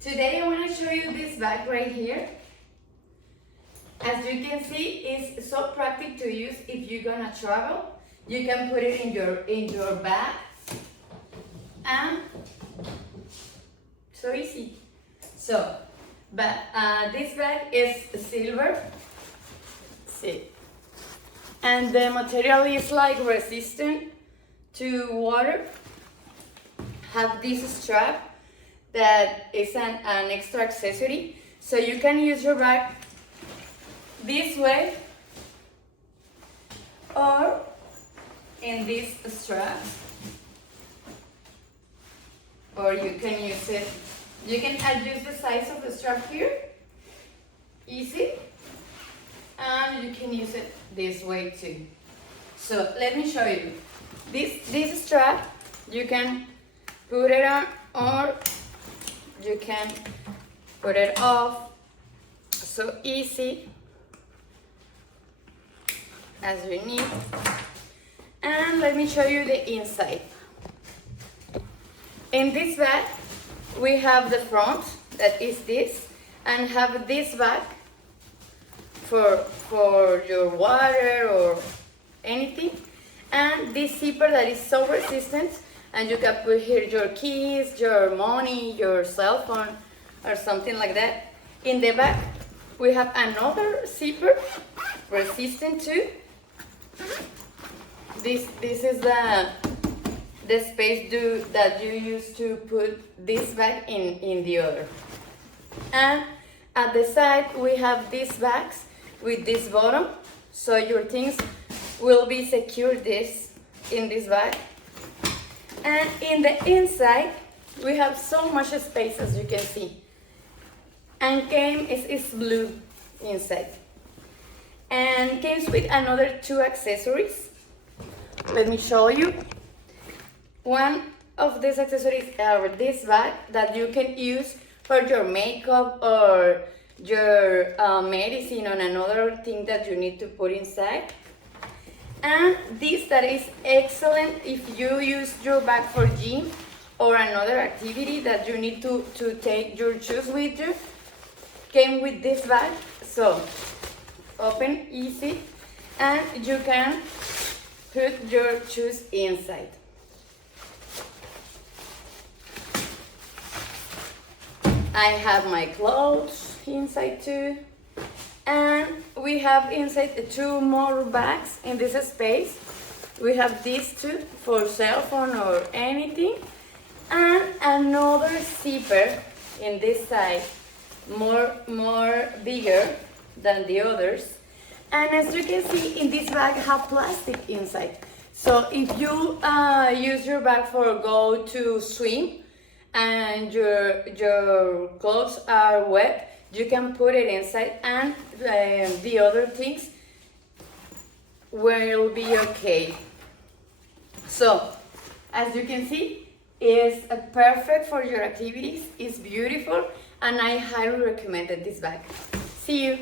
Today I want to show you this bag right here. As you can see, it's so practical to use if you're gonna travel. You can put it in your bag, and so easy. So, but this bag is silver. See, and the material is like resistant to water. Have this strap that is an extra accessory, so you can use your bag this way or in this strap, or you can use it. You can adjust the size of the strap here, easy, and you can use it this way too. So let me show you. This strap, you can put it on or you can put it off. So easy as we need. And let me show you the inside. In this bag, we have the front, that is this, and have this bag for your water or anything. And this zipper that is so resistant, and you can put here your keys, your money, your cell phone, or something like that. In the back, we have another zipper, resistant too. This is the space that you use to put this bag in the other. And at the side, we have these bags with this bottom, so your things will be secured in this bag. And in the inside, we have so much space, as you can see. And is blue inside. And comes with another 2 accessories. Let me show you. One of these accessories are this bag that you can use for your makeup or your medicine or another thing that you need to put inside. And this that is excellent if you use your bag for gym or another activity that you need to take your shoes with you. Came with this bag, so open easy, and you can put your shoes inside. I have my clothes inside too. And we have inside 2 more bags in this space. We have these 2 for cell phone or anything. And another zipper in this side, more bigger than the others. And as you can see, in this bag have plastic inside. So if you use your bag for go to swim and your clothes are wet, you can put it inside, and the other things will be okay. So, as you can see, it's perfect for your activities. It's beautiful, and I highly recommend this bag. See you.